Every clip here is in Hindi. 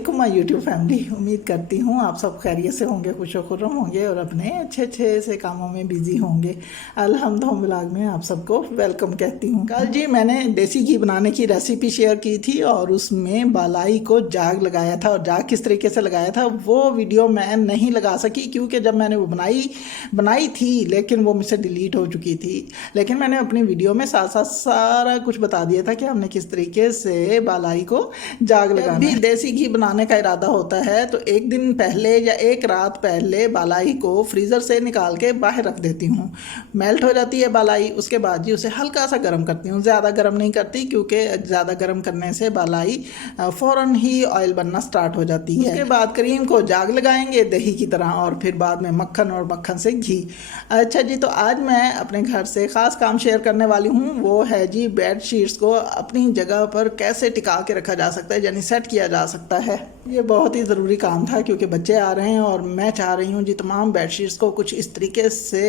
वालेकुम माय यूट्यूब फैमिली। उम्मीद करती हूँ आप सब खैरियत से होंगे, खुश खुर्रम होंगे और अपने अच्छे अच्छे से कामों में बिजी होंगे। अल्हम्दुलिल्लाह व्लॉग में आप सबको वेलकम कहती हूँ। कल जी मैंने देसी घी बनाने की रेसिपी शेयर की थी और उसमें बालाई को जाग लगाया था, और जाग किस तरीके से लगाया था वो वीडियो मैं नहीं लगा सकी क्योंकि जब मैंने वो बनाई थी लेकिन वो मुझसे डिलीट हो चुकी थी। लेकिन मैंने अपनी वीडियो में साथ साथ सारा कुछ बता दिया था कि हमने किस तरीके से बालाई को जाग लगाना है। देसी घी बनाने का इरादा होता है तो एक दिन पहले या एक रात पहले बालाई को फ्रीज़र से निकाल के बाहर रख देती हूँ। मेल्ट हो जाती है बालाई, उसके बाद जी उसे हल्का सा गर्म करती हूँ, ज़्यादा गर्म नहीं करती क्योंकि ज़्यादा गर्म करने से बालाई फ़ौरन ही ऑयल बनना स्टार्ट हो जाती है। उसके बाद क्रीम को जाग लगाएंगे दही की तरह, और फिर बाद में मक्खन और मक्खन से घी। अच्छा जी, तो आज मैं अपने घर से ख़ास काम शेयर करने वाली हूँ, वो है जी बेड शीट्स को अपनी जगह पर कैसे टिका के रखा जा सकता है, यानी सेट किया जा सकता है। ये बहुत ही ज़रूरी काम था क्योंकि बच्चे आ रहे हैं और मैं चाह रही हूँ जी तमाम बेडशीट्स को कुछ इस तरीके से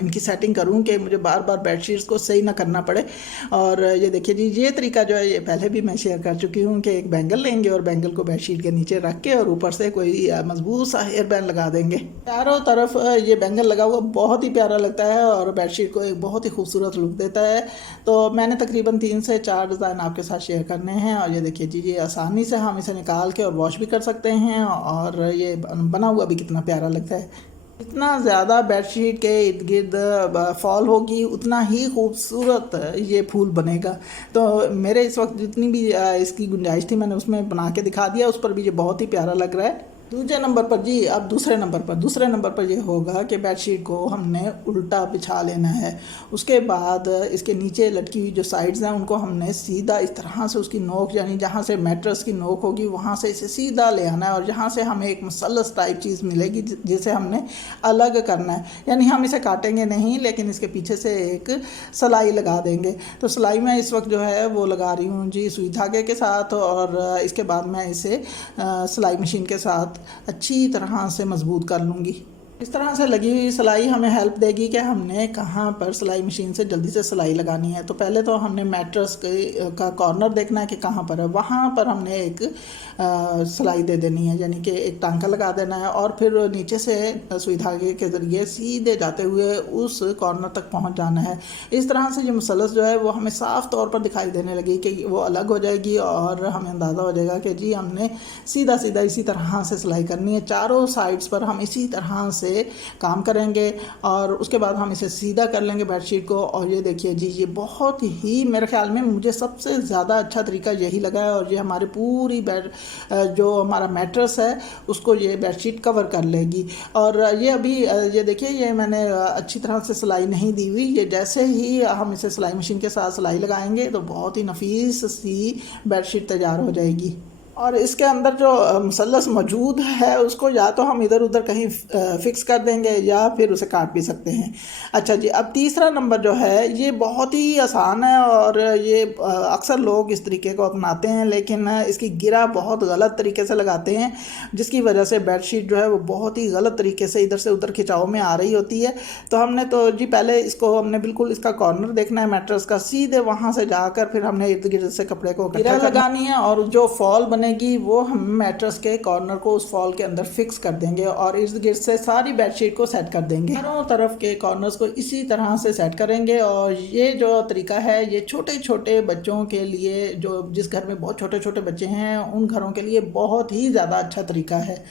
इनकी सेटिंग करूँ कि मुझे बार बार बेडशीट्स को सही ना करना पड़े। और ये देखिए जी, ये तरीका जो है ये पहले भी मैं शेयर कर चुकी हूँ कि एक बैंगल लेंगे और बैंगल को बेडशीट के नीचे रख के और ऊपर से कोई मजबूत सा हेयर बैंड लगा देंगे। चारों तरफ ये बैंगल लगा हुआ बहुत ही प्यारा लगता है और बेडशीट को एक बहुत ही खूबसूरत लुक देता है। तो मैंने तकरीबन 3 से 4 डिज़ाइन आपके साथ शेयर करने हैं, और ये देखिए जी, ये आसानी से हम इसे निकाल के और वॉश भी कर सकते हैं, और ये बना हुआ भी कितना प्यारा लगता है। जितना ज़्यादा बेडशीट के इर्द गिर्द फॉल होगी उतना ही खूबसूरत ये फूल बनेगा। तो मेरे इस वक्त जितनी भी इसकी गुंजाइश थी मैंने उसमें बना के दिखा दिया, उस पर भी ये बहुत ही प्यारा लग रहा है। दूसरे नंबर पर जी, अब दूसरे नंबर पर ये होगा कि बेडशीट को हमने उल्टा बिछा लेना है। उसके बाद इसके नीचे लटकी हुई जो साइड्स हैं उनको हमने सीधा इस तरह से उसकी नोक, यानी जहाँ से मैट्रेस की नोक होगी वहाँ से इसे सीधा ले आना है, और जहाँ से हमें एक मसलस टाइप चीज़ मिलेगी जिसे हमने अलग करना है। यानी हम इसे काटेंगे नहीं लेकिन इसके पीछे से एक सिलाई लगा देंगे। तो सिलाई मैं इस वक्त जो है वो लगा रही हूँ जी सुई धागे के साथ, और इसके बाद मैं इसे सिलाई मशीन के साथ अच्छी तरह से मजबूत कर लूँगी। इस तरह से लगी हुई सिलाई हमें हेल्प देगी कि हमने कहाँ पर सिलाई मशीन से जल्दी से सिलाई लगानी है। तो पहले तो हमने मैट्रेस का कॉर्नर देखना है कि कहाँ पर है, वहाँ पर हमने एक सिलाई दे देनी है, यानी कि एक टांका लगा देना है, और फिर नीचे से सुई धागे के ज़रिए सीधे जाते हुए उस कॉर्नर तक पहुँच जाना है। इस तरह से जो मसलस जो है वो हमें साफ़ तौर पर दिखाई देने लगी कि वो अलग हो जाएगी, और हमें अंदाज़ा हो जाएगा कि जी हमने सीधा सीधा इसी तरह से सिलाई करनी है। चारों साइड्स पर हम इसी तरह से काम करेंगे और उसके बाद हम इसे सीधा कर लेंगे बेडशीट को। और ये देखिए जी, ये बहुत ही मेरे ख्याल में मुझे सबसे ज़्यादा अच्छा तरीका यही लगा है, और ये हमारे पूरी बेड जो हमारा मैट्रेस है उसको ये बेडशीट कवर कर लेगी। और ये अभी ये देखिए, ये मैंने अच्छी तरह से सिलाई नहीं दी हुई, ये जैसे ही हम इसे सिलाई मशीन के साथ सिलाई लगाएंगे तो बहुत ही नफीस सी बेडशीट तैयार हो जाएगी। और इसके अंदर जो मसलस मौजूद है उसको या तो हम इधर उधर कहीं फ़िक्स कर देंगे या फिर उसे काट भी सकते हैं। अच्छा जी, अब तीसरा नंबर जो है ये बहुत ही आसान है, और ये अक्सर लोग इस तरीके को अपनाते हैं लेकिन इसकी गिरा बहुत गलत तरीके से लगाते हैं, जिसकी वजह से बेडशीट जो है वो बहुत ही गलत तरीके से इधर से उधर खिंचाव में आ रही होती है। तो हमने तो जी पहले इसको हमने बिल्कुल इसका कॉर्नर देखना है मैट्रेस का, सीधे वहाँ से जाकर फिर हमने इर्द गिर्द से कपड़े को गिरा लगानी है, और जो फॉल बने वो हम मैट्रेस के कॉर्नर को उस फॉल के अंदर फिक्स कर देंगे और इर्द गिर्द से सारी बेडशीट को सेट कर देंगे। चारों तरफ के कॉर्नर्स को इसी तरह से सेट करेंगे। और ये जो तरीका है ये छोटे छोटे बच्चों के लिए, जो जिस घर में बहुत छोटे छोटे बच्चे हैं उन घरों के लिए बहुत ही ज़्यादा अच्छा तरीका है।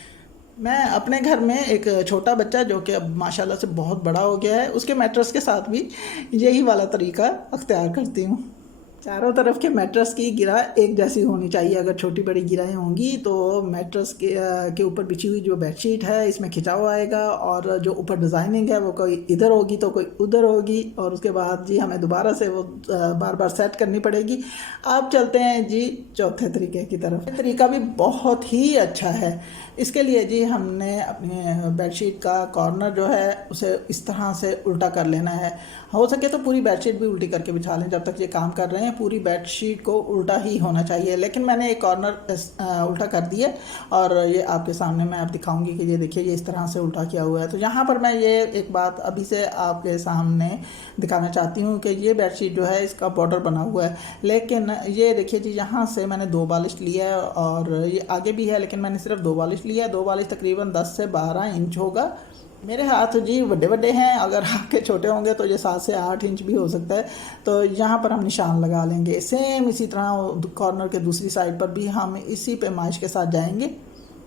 मैं अपने घर में एक छोटा बच्चा जो कि अब माशाल्लाह से बहुत बड़ा हो गया है, उसके मैट्रेस के साथ भी यही वाला तरीका अख्तियार करती हूँ। चारों तरफ के मैट्रेस की गिरा एक जैसी होनी चाहिए। अगर छोटी बड़ी गिराएं होंगी तो मैट्रेस के ऊपर बिछी हुई जो बेडशीट है इसमें खिंचाव आएगा, और जो ऊपर डिज़ाइनिंग है वो कोई इधर होगी तो कोई उधर होगी, और उसके बाद जी हमें दोबारा से वो बार बार सेट करनी पड़ेगी। अब चलते हैं जी चौथे तरीके की तरफ। ये तरीका भी बहुत ही अच्छा है। इसके लिए जी हमने अपनी बेडशीट का कॉर्नर जो है उसे इस तरह से उल्टा कर लेना है। हो सके तो पूरी बेडशीट भी उल्टी करके बिछा लें। जब तक ये काम कर रहे हैं पूरी बेडशीट को उल्टा ही होना चाहिए, लेकिन मैंने एक कॉर्नर उल्टा कर दिया और ये आपके सामने मैं अब दिखाऊंगी कि ये देखिए ये इस तरह से उल्टा किया हुआ है। तो यहाँ पर मैं ये एक बात अभी से आपके सामने दिखाना चाहती हूँ कि ये बेडशीट जो है इसका बॉर्डर बना हुआ है, लेकिन ये देखिए जी यहाँ से मैंने 2 बालिश लिया है और ये आगे भी है, लेकिन मैंने सिर्फ 2 बालिश लिया है। 2 बालिश तकरीबन 10 से 12 इंच होगा। मेरे हाथ जी बड़े बड़े हैं, अगर आपके छोटे होंगे तो ये 7 से 8 इंच भी हो सकता है। तो यहाँ पर हम निशान लगा लेंगे। सेम इसी तरह कॉर्नर के दूसरी साइड पर भी हम इसी पैमाइश के साथ जाएंगे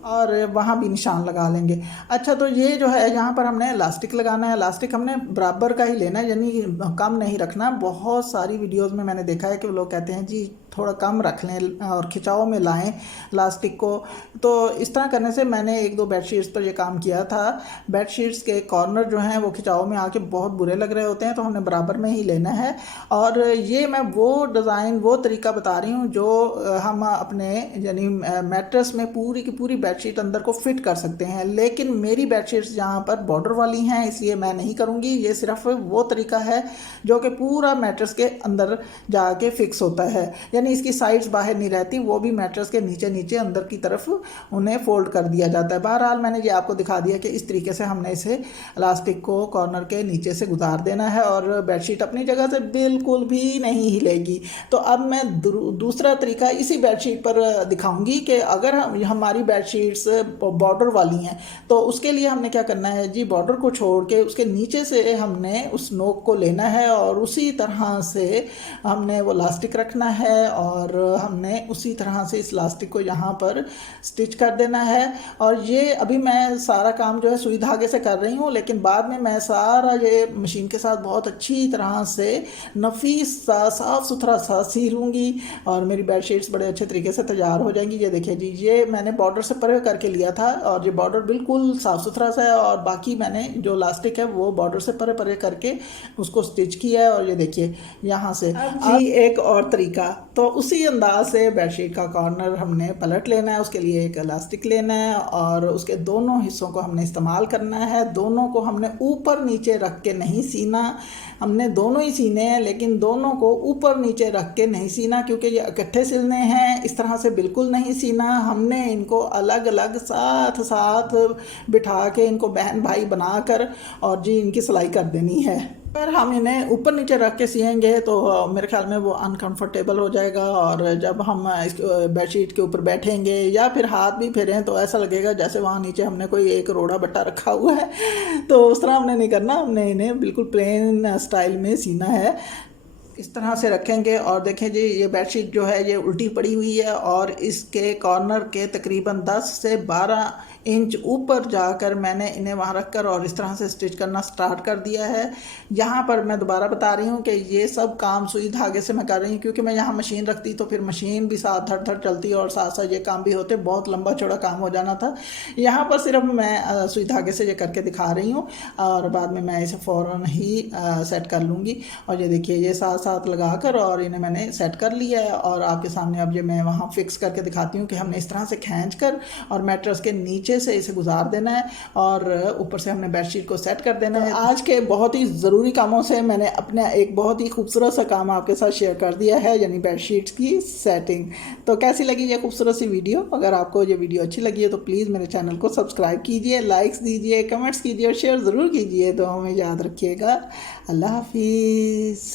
और वहाँ भी निशान लगा लेंगे। अच्छा, तो ये जो है यहाँ पर हमने इलास्टिक लगाना है। इलास्टिक हमने बराबर का ही लेना है, यानी कम नहीं रखना। बहुत सारी वीडियोस में मैंने देखा है कि वो लोग कहते हैं जी थोड़ा कम रख लें और खिंचाव में लाएं इलास्टिक को। तो इस तरह करने से मैंने 1-2 बेडशीट्स पर ये काम किया था। बेडशीट्स के कॉर्नर जो हैं वो खिंचाव में आके बहुत बुरे लग रहे होते हैं, तो हमने बराबर में ही लेना है। और ये मैं वो डिज़ाइन वो तरीका बता रही हूँ जो हम अपने यानी मैट्रेस में पूरी की पूरी बेडशीट अंदर को फिट कर सकते हैं। लेकिन मेरी बेडशीट्स यहाँ पर बॉर्डर वाली हैं, इसलिए मैं नहीं करूँगी। ये सिर्फ वो तरीका है जो कि पूरा मैट्रेस के अंदर जाके फिक्स होता है, यानी इसकी साइड्स बाहर नहीं रहती, वो भी मैट्रेस के नीचे नीचे अंदर की तरफ उन्हें फोल्ड कर दिया जाता है। बहरहाल मैंने ये आपको दिखा दिया कि इस तरीके से हमने इसे इलास्टिक को कॉर्नर के नीचे से गुजार देना है और बेडशीट अपनी जगह से बिल्कुल भी नहीं हिलेगी। तो अब मैं दूसरा तरीका इसी बेडशीट पर दिखाऊंगी कि अगर हमारी बेडशीट्स बॉर्डर वाली हैं तो उसके लिए हमने क्या करना है जी, बॉर्डर को छोड़ के उसके नीचे से हमने उस नोक को लेना है और उसी तरह से हमने वो इलास्टिक रखना है और हमने उसी तरह से इस इलास्टिक को यहाँ पर स्टिच कर देना है। और ये अभी मैं सारा काम जो है सुई धागे से कर रही हूँ, लेकिन बाद में मैं सारा ये मशीन के साथ बहुत अच्छी तरह से नफीस साफ़ सुथरा सा सी लूँगी और मेरी बेडशीट्स बड़े अच्छे तरीके से तैयार हो जाएंगी। ये देखिए जी, ये मैंने बॉर्डर से परे करके लिया था और ये बॉर्डर बिल्कुल साफ़ सुथरा सा है और बाकी मैंने जो इलास्टिक है वो बॉर्डर से परे परे करके उसको स्टिच किया है। और ये देखिए यहाँ से जी एक और तरीका, तो उसी अंदाज से बेडशीट का कॉर्नर हमने पलट लेना है। उसके लिए एक इलास्टिक लेना है और उसके दोनों हिस्सों को हमने इस्तेमाल करना है। दोनों को हमने ऊपर नीचे रख के नहीं सीना, हमने दोनों ही सीने हैं, लेकिन दोनों को ऊपर नीचे रख के नहीं सीना क्योंकि ये इकट्ठे सिलने हैं। इस तरह से बिल्कुल नहीं सीना, हमने इनको अलग अलग साथ साथ बिठा के इनको बहन भाई बनाकर और जी इनकी सिलाई कर देनी है। अगर हम इन्हें ऊपर नीचे रख के सिएंगे तो मेरे ख्याल में वो अनकंफर्टेबल हो जाएगा और जब हम इस बेडशीट के ऊपर बैठेंगे या फिर हाथ भी फेरें तो ऐसा लगेगा जैसे वहाँ नीचे हमने कोई एक रोड़ा बट्टा रखा हुआ है। तो उस तरह हमने नहीं करना, हमने इन्हें बिल्कुल प्लेन स्टाइल में सीना है। इस तरह से रखेंगे और देखें जी ये बेडशीट जो है ये उल्टी पड़ी हुई है और इसके कॉर्नर के तकरीबन 10 से 12 इंच ऊपर जाकर मैंने इन्हें वहाँ रखकर और इस तरह से स्टिच करना स्टार्ट कर दिया है। यहाँ पर मैं दोबारा बता रही हूँ कि ये सब काम सुई धागे से मैं कर रही हूँ क्योंकि मैं यहाँ मशीन रखती तो फिर मशीन भी साथ धड़ धड़ चलती और साथ साथ ये काम भी होते, बहुत लंबा चौड़ा काम हो जाना था। यहाँ पर सिर्फ मैं सुई धागे से ये करके दिखा रही हूँ और बाद में मैं इसे फ़ौरन ही सेट कर लूँगी। और ये देखिए ये साथ साथ लगा कर और इन्हें मैंने सेट कर लिया है और आपके सामने अब ये मैं वहाँ फिक्स करके दिखाती हूँ कि हमने इस तरह से खींच कर और मैट्रेस के नीचे से इसे गुजार देना है और ऊपर से हमने बेडशीट को सेट कर देना है। आज के बहुत ही ज़रूरी कामों से मैंने अपना एक बहुत ही खूबसूरत सा काम आपके साथ शेयर कर दिया है, यानी बेडशीट्स की सेटिंग। तो कैसी लगी ये खूबसूरत सी वीडियो? अगर आपको ये वीडियो अच्छी लगी है तो प्लीज़ मेरे चैनल को सब्सक्राइब कीजिए, लाइक्स दीजिए, कमेंट्स कीजिए और शेयर ज़रूर कीजिए। तो हमें याद रखिएगा। अल्लाह हाफिज़।